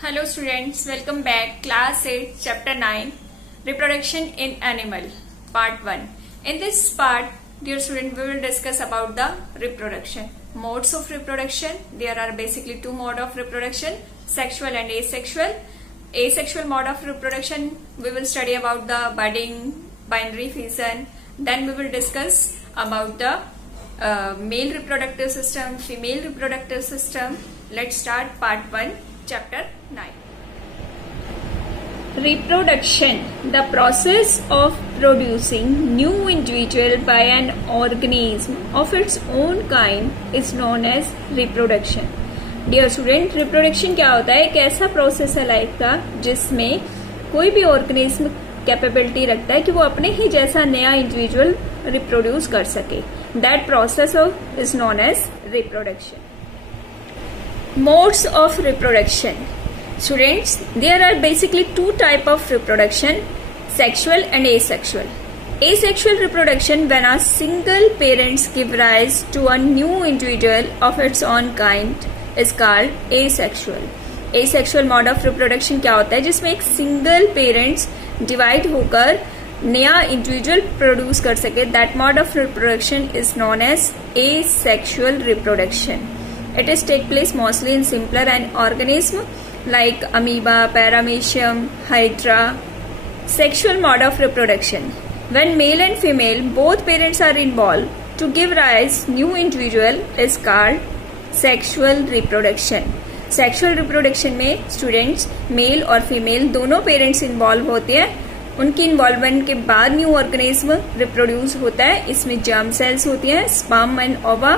Hello students, welcome back. Class 8, Chapter 9, Reproduction in Animal, Part 1. In this part, dear student, we will discuss about the reproduction. Modes of reproduction. There are basically two modes of reproduction, sexual and asexual. Asexual mode of reproduction, we will study about the budding, binary fission. Then we will discuss about the male reproductive system, female reproductive system. Let's start Part 1. Chapter 9. Reproduction, the process of producing new individual by an organism of its own kind is known as reproduction. Dear student, reproduction क्या होता है? एक ऐसा process है life का जिसमें कोई भी ऑर्गेनिज्म कैपेबिलिटी रखता है कि वो अपने ही जैसा नया इंडिविजुअल रिप्रोड्यूस कर सके. That process is known as reproduction. Modes of reproduction. Students, there are basically two types of reproduction, sexual and asexual. Asexual reproduction, when a single parents give rise to a new individual of its own kind, is called asexual. Asexual mode of reproduction क्या होता है? जिसमें एक single parents divide होकर नया individual produce कर सके. That mode of reproduction is known as asexual reproduction. It is take place mostly in simpler and organism like amoeba, paramecium, hydra. Sexual mode of reproduction. When male and female both parents are involved to give rise new individual is called sexual reproduction. Sexual reproduction में students male और female दोनों parents involve होते हैं. उनकी involvement के बाद new organism reproduce होता है. इसमें जर्म सेल्स होती हैं, स्पर्म एंड ओवा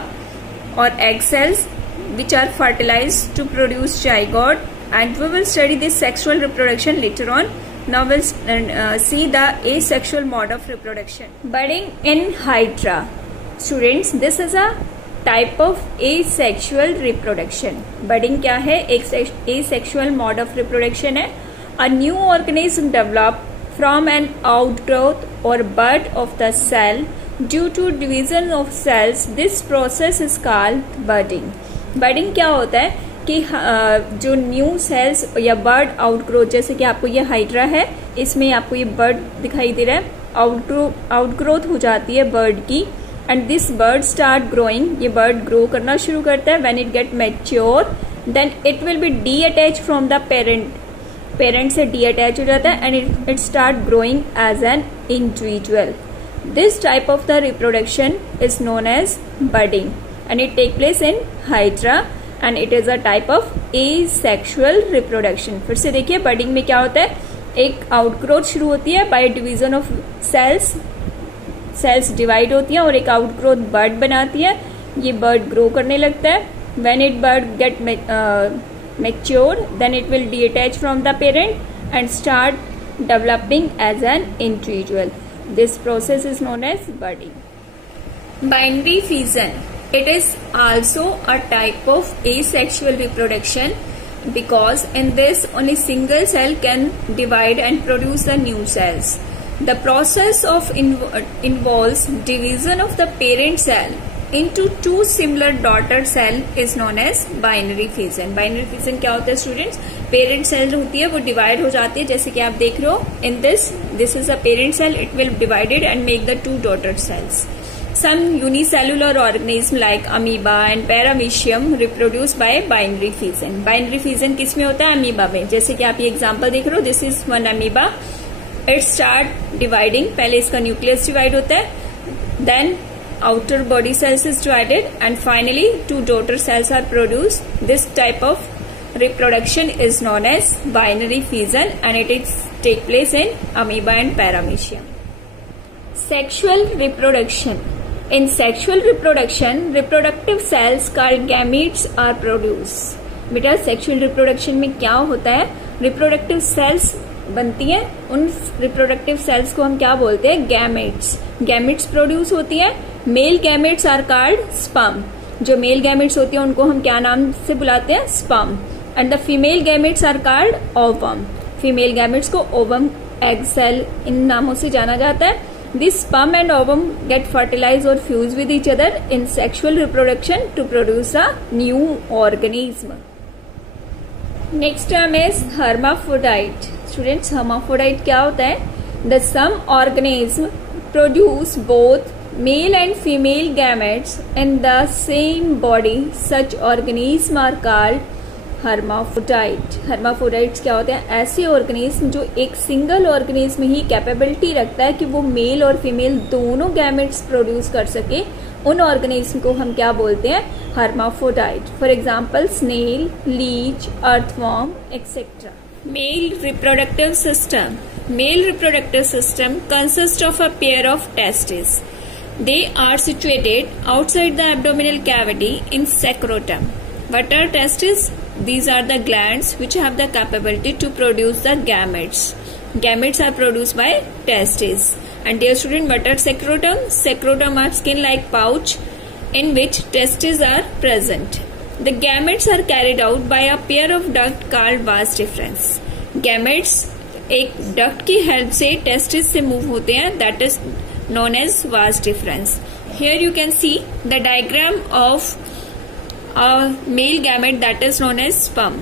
और egg cells which are fertilized to produce zygote, and we will study this sexual reproduction later on. Now we'll see the asexual mode of reproduction. Budding in hydra. Students, this is a type of asexual reproduction. Budding क्या है? एक asexual mode of reproduction है. A new organism develop from an outgrowth or bud of the cell due to division of cells. This process is called budding. बर्डिंग क्या होता है कि जो new sales या बर्ड आउटग्रोथ, जैसे कि आपको ये हाइड्रा है, इसमें आपको ये बर्ड दिखाई दे रहा है, आउटग्रोथ हो जाती है बर्ड की, and this bud start growing. ये बर्ड ग्रो करना शुरू करता है. When it get mature then it will be detach from the parent से डी अटैच हो जाता है and it start growing as an individual. This type of the reproduction is known as budding and it take place in hydra and it is a type of asexual reproduction. फिर से देखिए बर्डिंग में क्या होता है? एक आउटग्रोथ शुरू होती है by division of cells divide होती है और एक आउटग्रोथ बर्ड बनाती है. ये बर्ड ग्रो करने लगता है. When it bud get mature then it will detach from the parent and start developing as an individual. This process is known as budding. Binary fission. It is also a type of asexual reproduction because in this only single cell can divide and produce the new cells. The process of involves division of the parent cell into two similar daughter cell is known as binary fission. Binary fission क्या होता है students? Parent cell जो होती है वो divide हो जाती है, जैसे कि आप देख रहे हो. In this is a parent cell. It will divide it and make the two daughter cells. Some unicellular organisms like amoeba and paramecium reproduce by binary fission. Binary fission किस में होता है? अमीबा में. जैसे कि आप ये एग्जांपल देख रहे हो, this is one amoeba. It start dividing. पहले इसका न्यूक्लियस डिवाइड होता है, then outer body cells is divided and finally two daughter cells are produced. This type of reproduction is known as binary fission and it is take place in amoeba and paramecium. Sexual reproduction. In sexual reproduction, reproductive cells called gametes are produced. बेटा sexual reproduction में क्या होता है? reproductive cells बनती हैं. उन reproductive cells को हम क्या बोलते हैं? gametes. gametes produce होती है. male gametes are called sperm. जो male gametes होती हैं उनको हम क्या नाम से बुलाते हैं? sperm. And the female gametes are called ovum. female gametes को ovum, egg cell इन नामों से जाना जाता है. This sperm and ovum get fertilized or fuse with each other in sexual reproduction to produce a new organism. Next term is hermaphrodite. Students, hermaphrodite क्या होता है? The same organism produce both male and female gametes in the same body. Such organisms are called hermaphrodite. hermaphrodites क्या होते हैं? ऐसे organism जो एक single organism ही capability रखता है कि वो मेल और फीमेल दोनों गैमेट्स प्रोड्यूस कर सके. उन ऑर्गेनिज्म को हम क्या बोलते हैं? hermaphrodite. For example snail, leech, earthworm etcetera. Male reproductive system. Male reproductive system consists of a pair of testes. They are situated outside the abdominal cavity in scrotum. What are testes? These are the glands which have the capability to produce the gametes. Gametes are produced by testes. And dear student, what are scrotum? Scrotum are skin-like pouch in which testes are present. The gametes are carried out by a pair of duct called vas deferens. Gametes एक duct की help से testes से move होते हैं. That is known as vas deferens. Here you can see the diagram of a male gamete that is known as sperm.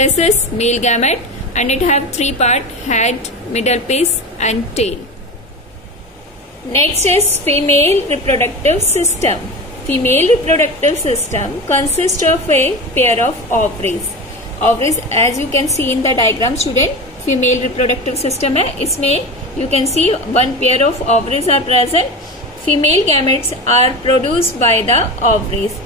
This is male gamete and it have three parts: head, middle piece and tail. Next is female reproductive system. Female reproductive system consists of a pair of ovaries. Ovaries, as you can see in the diagram, student, female reproductive system है. इसमें you can see one pair of ovaries are present. Female gametes are produced by the ovaries.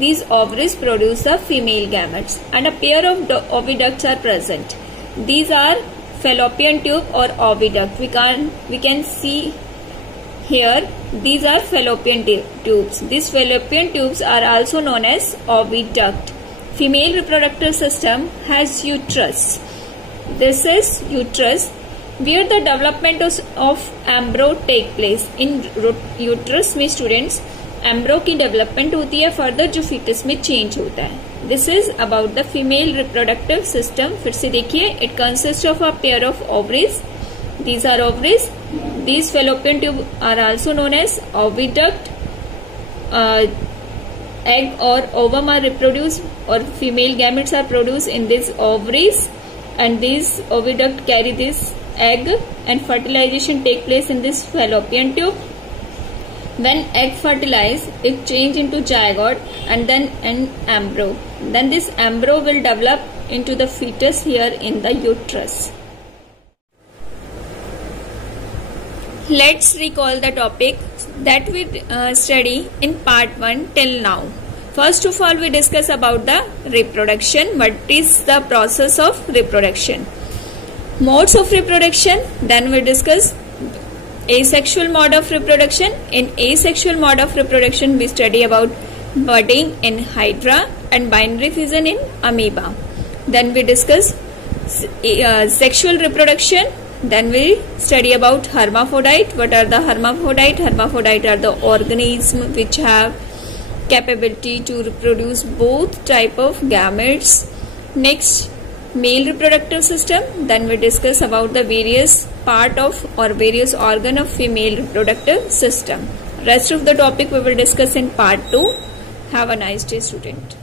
These ovaries produce the female gametes, and a pair of oviducts are present. These are fallopian tube or oviduct. We can see here these are fallopian tubes. These fallopian tubes are also known as oviduct. Female reproductive system has uterus. This is uterus where the development of embryo take place. In uterus में students embryo की development होती है further जो fetus में change होता है. This is about the female reproductive system. फिर से देखिए, it consists of a pair of ovaries. These are ovaries. These fallopian tube are also known as oviduct. Egg or ovum are reproduced or female gametes are produced in these ovaries, and these oviduct carry this egg and fertilization take place in this fallopian tube. When egg fertilize, it change into zygote and then an embryo. Then this embryo will develop into the fetus here in the uterus. Let's recall the topic that we study in part 1 till now. First of all, we discuss about the reproduction. What is the process of reproduction? Modes of reproduction. Then we discuss asexual mode of reproduction. In asexual mode of reproduction, we study about budding in hydra and binary fission in amoeba. Then we discuss sexual reproduction. Then we study about hermaphrodite. What are the hermaphrodite? Hermaphrodite are the organisms which have capability to reproduce both type of gametes. Next, male reproductive system. Then we discuss about the various part of or various organ of female reproductive system. Rest of the topic we will discuss in part 2. Have a nice day, student.